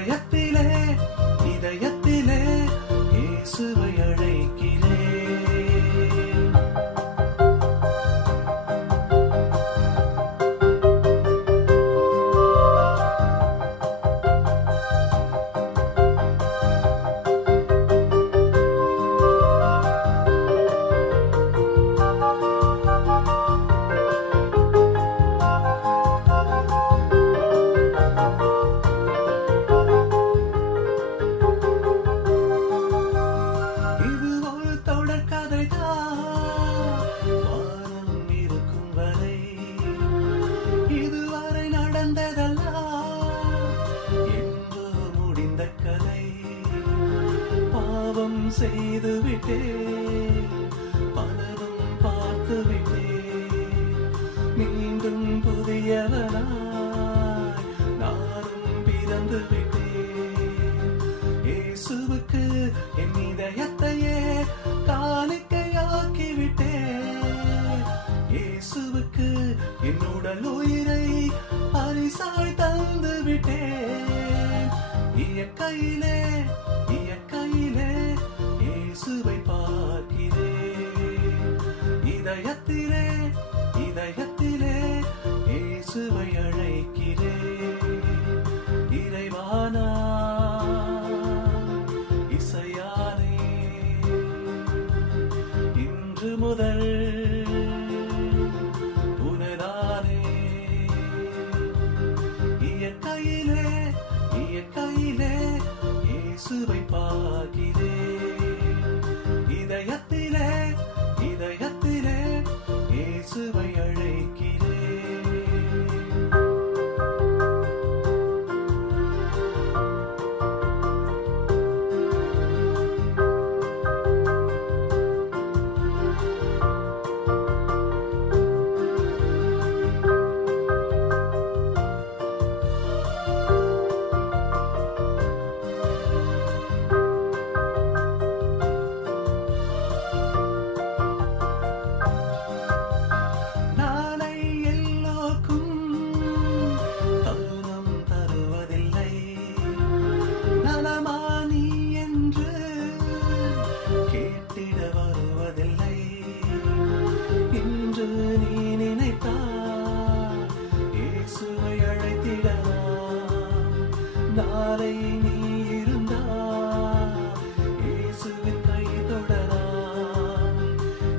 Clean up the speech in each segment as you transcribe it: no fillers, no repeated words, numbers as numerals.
இதயத்திலே இதயத்திலே இயேசுவை அழைக்கிறேன். செய்து விட்டேன், பலரும் பார்த்து விட்டேன். மீண்டும் புதியவனாய் நானும் பிறந்து விட்டேன். இயேசுவுக்கு என் இதயத்தையே காணிக்கையாக்கி விட்டேன். இயேசுவுக்கு என் உடல் உயிரை பரிசாய் தந்து விட்டேன். இயற்கையிலே இயற்கையிலே இயேசுவை பார்க்கிறேன். இதயத்திலே இதயத்திலே இயேசுவை அழைக்கிறேன். இறைவானா இசையானே, இன்று முதல் உனதானே. இயற்கையிலே இயற்கையிலே இயேசுவை பார்க்கிறேன். இதயத்திலே இதயத்திலே இயேசுவை அழைக்கிறேன். நாளை நீ இருந்தால் இயேசுவின் கை தொடராம்.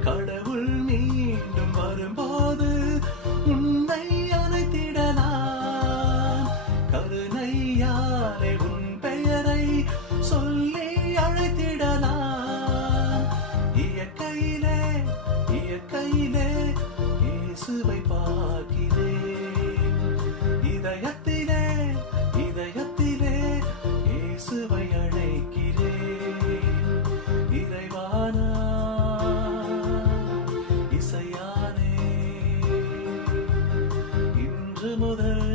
கடவுள் மீண்டும் வரும்போது உன்னை அழைத்திடலாம். கருணையாலே உன் பெயரை சொல்லி அழைத்திடலாம். இயற்கையிலே இயற்கையிலே இயேசுவை பார்க்கிறேன். இதயத்திலே இதயத்திலே இயேசுவை அழைக்கிறேன். இறைவானா இசையானே, இன்று முதல்